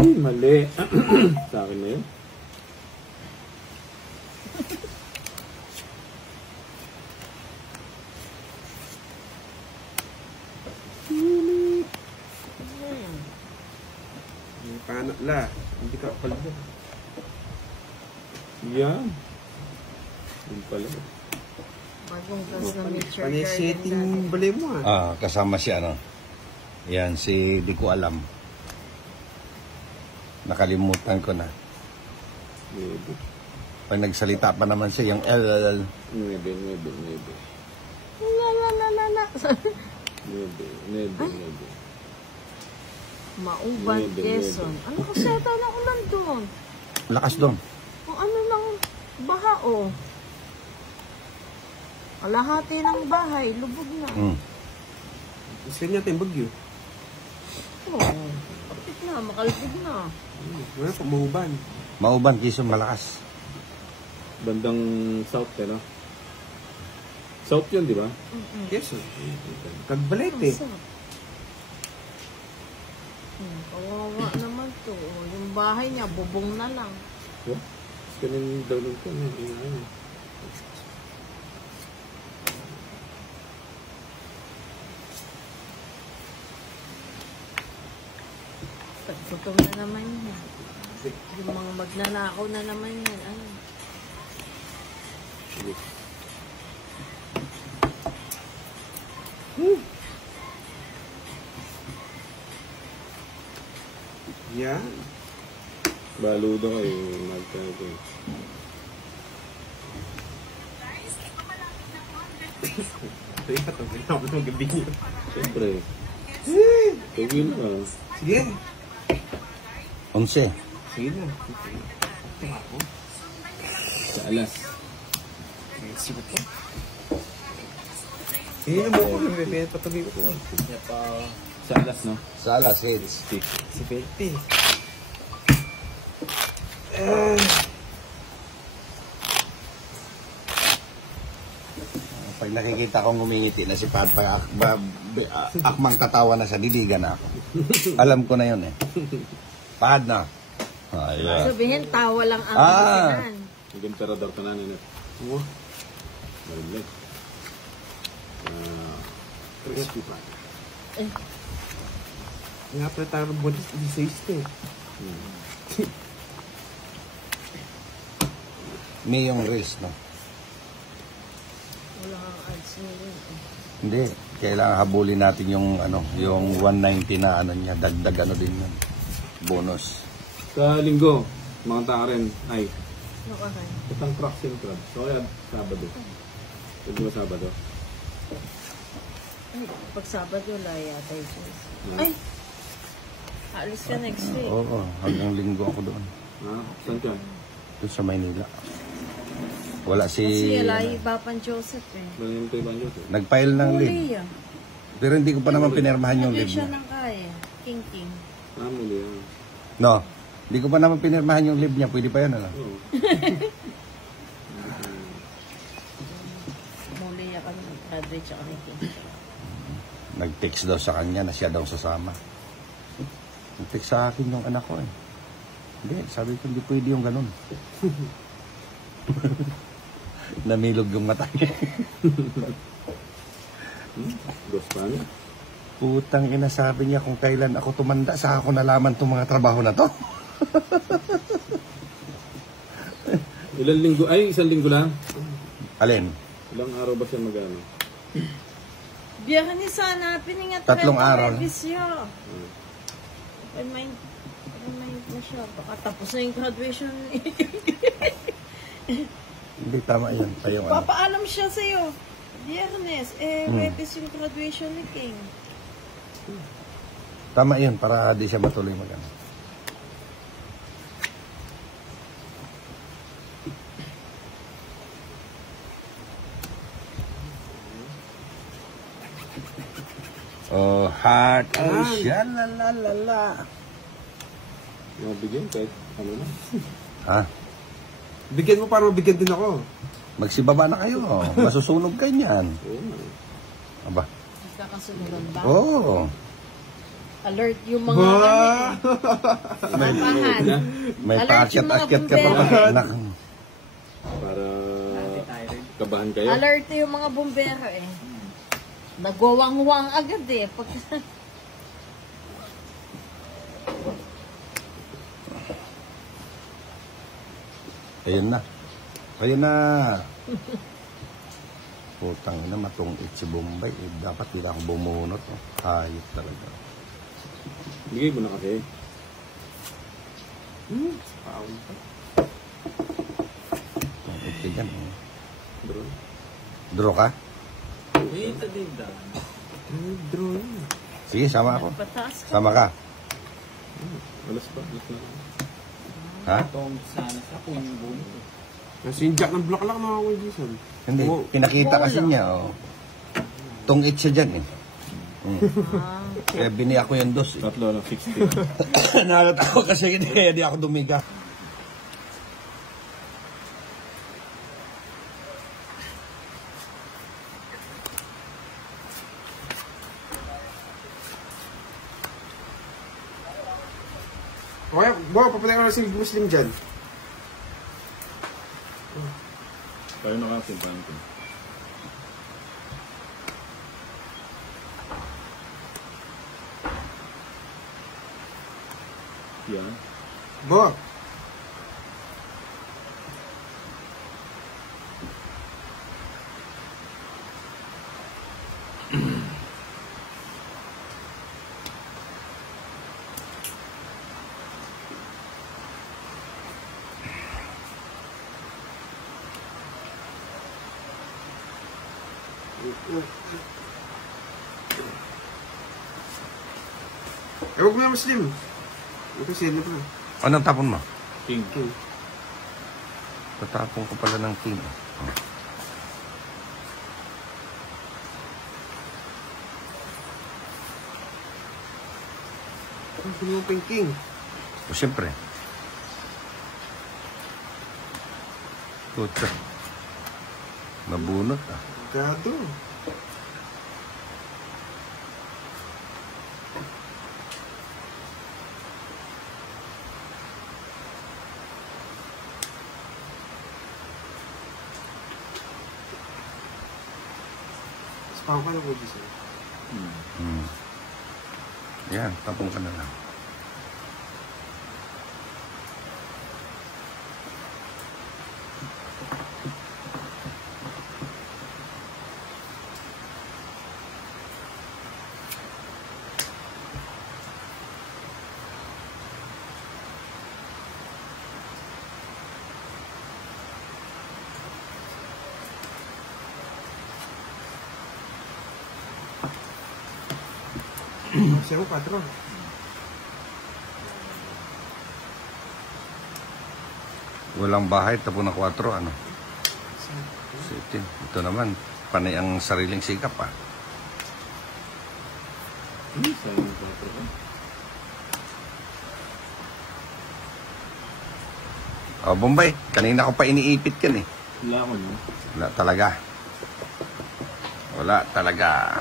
Ay, mali. Sa akin na yun. Paano la? Hindi ka paldo. Yan. Yun pala. Bagong gas na nature Ano yung garden setting dati. balay mo Kasama si ano. Yan, si di ko alam. Nakalimutan ko na. Maybe. Pag nagsalita pa naman siya, yung LLL. Maybe. La. Maybe. Mauban, Quezon. Ano kasi ito na ulan doon? Lakas doon. Kung ano lang, baha oh. Kalahati ng bahay, lubog na. Gusto niya tayong bagyo. Oo. Kapit na, makalpig na. Wala pa, mahuban. Mauban, Quezon, malakas. Bandang south, no? South yun, di ba? Yes, Kagbalit eh. Kawawa naman to. Yung bahay niya, bubong na lang. Yeah. Ganun daw lang po. Gutom na naman yan. Yung mga magnanakaw na naman yan. Ano? Yan. Baludo kayo. Magkano ko. Ito yung patugin ako ng gabi niyo. Siyempre. Tugil ka. Sige. 11. Sige na. Sa alas. Sige po. Sige na mo ko. Patugin ko. Sa alas, no? Sa alas, hits. Si Felty. Pag nakikita kong ngumingiti na si Pad, akmang tatawa na sa diligan na ako. Alam ko na yun eh. Pad na. Ayan. Sabihin, tawa lang ang yan. Yung emperador ka na nila. Oo. Marimlet. Crispy pa. Nga pala tayo ng body 16 eh. May yung race, no? Wala kang ads ngayon. Hindi. Kailangan habulin natin yung, ano, yung 190 na, ano niya, dagdag, ano din yun. Bonus. Sa linggo, mga rin. Ay, Ano ka kayo? itang cracks yung crab. So, kaya Sabado. Pwede ba Sabado? Ay, pag Sabado, wala yata yung choice. Ay! Alis ka next week. Oo, hanggang linggo ako doon. Ha? Saan ka? Doon sa Maynila. Wala si... Kasi Eli Bapan Joseph eh. Nangyayintay ba niyo? Nag-file ng leave. Muli yan. Pero hindi ko pa naman pinirmahan yung Hindi leave siya niya. ng kaya. King. Muli yan. No, hindi ko pa naman pinirmahan yung leave niya. Pwede pa yan, ano? Oo. Muli yan kami. Graduate siya kami King. Nag-text daw sa kanya na siya daw sasama. Nag-text sa akin yung anak ko eh. Hindi, sabi ko hindi pwede yung ganun. Namilog yung mata niya. Dos pa niya. Putang ina, sabi niya kung kailan ako tumanda, saka ako nalaman itong mga trabaho na to. Ilang linggo? Ay, isang linggo lang. Alin? Ilang araw ba siya mag-ano? Biyakan niya sana. Piningat 3 araw. Remind na siya. Baka tapos na yung graduation. Hindi, tama yun. Pa yung ano. Papaalam siya sa'yo. Biyernes. Webis yung graduation ni King. Tama yun, para di siya matuloy mag-ano. Oh, heart. Oh, siya, la. Mabigyan kahit ano na. Ha? Bigyan mo para mabigyan din ako. Magsibaba na kayo. Masusunog kayo niyan. Oo. Aba. Magkakasunugan ba? Oo. Alert yung mga Ba! pahan. May Alert paakyat-akyat yung mga ka pa ba? bumbero. Nak. Para kabahan kayo. Alert yung mga bumbero eh. Nagwawang-wang agad eh. Pag... Ayun na. Ayun na. Putang ina, matungit si Bombay. Eh, dapat hindi ako bumunot. Oh. Hayop talaga. Bigay mo na kasi. Paon pa. Tungit ka dyan. Oh. Bro. Draw ka? Drone. Sige, sama ako. Pataas ka. Sama ka. Alas pa. Alas na. Ha? Kasi yung jack ng block lang mga Kuya Jason. Hindi. Oo. Pinakita kasi niya. Oh. Tungit siya dyan eh. Ah. Kaya bini ako yung dos eh. Tatlo lang, 60. Nakakatawa kasi hindi ako dumiga. Okay, buka, papalay ko na si Muslim dyan. Tayo na kasi, paano. Yan. Buka. Huwag mo na Muslim. Ito sila pa. Anong tapon mo? King. Tatapon ko pala ng king. Ang pinuping king. O siyempre. Puta. Nabunot ah. Gado. Spam ka na Kuya Jason. Hmm. Yan, tapon ka na lang. Siya mo, 4. Walang bahay, tapon na 4, ano? 7. Ito naman, panay ang sariling sikap ah. Sayang yung 4 ko. Oh, Bombay, kanina ko pa iniipit yan eh. Wala ko, no? Wala talaga. Wala talaga.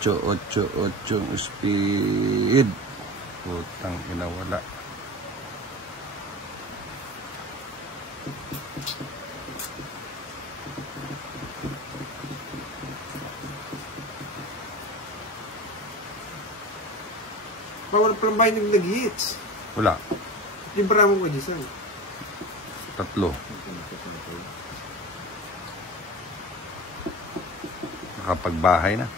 Ocho speed. Putang ina, wala. Bawal palang bahay nag-hits. Wala. Yung para mo Kuya Jason. 3. Nakapagbahay na.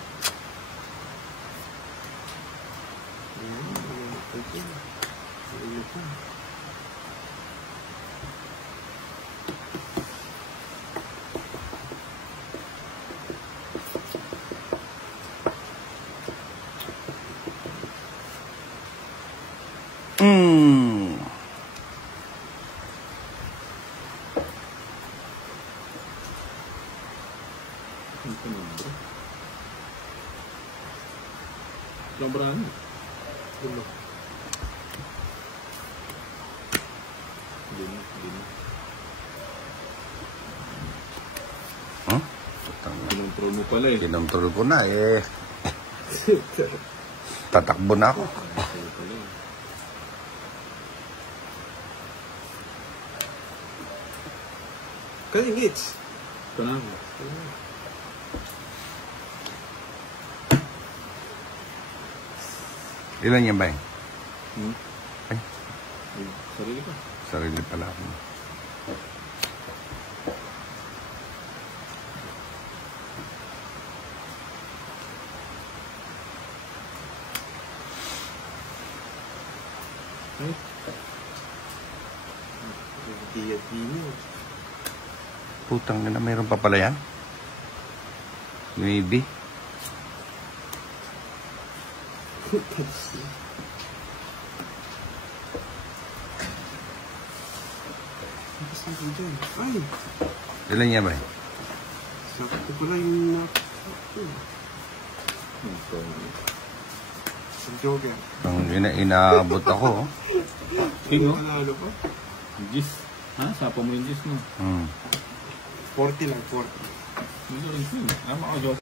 Ang panabra. Sobrang. Ulo. Hindi na, hindi na. Huh? Kinontrol mo pala eh. Kinontrol ko na eh. Tatakbo na ako. Kinontrol pala eh. Kalingits. Ito na ako. Ilan yan ba eh? Hmm? Ay, Ay, sarili ka. sarili pala ako. Ay, Diyad-dino. Putang na, mayroon pa pala yan? Maybe. Saan ka dyan? Ay! Ilan yan ba eh? Sakto pala yung ito. sa Joker. Ang inaabot ako. Oh. King, no? Panalo pa? Gis. Ha? Sapa mo yung gis mo. Hmm. 40 lang, 40. Hindi rin king. Ama ko, Diyos.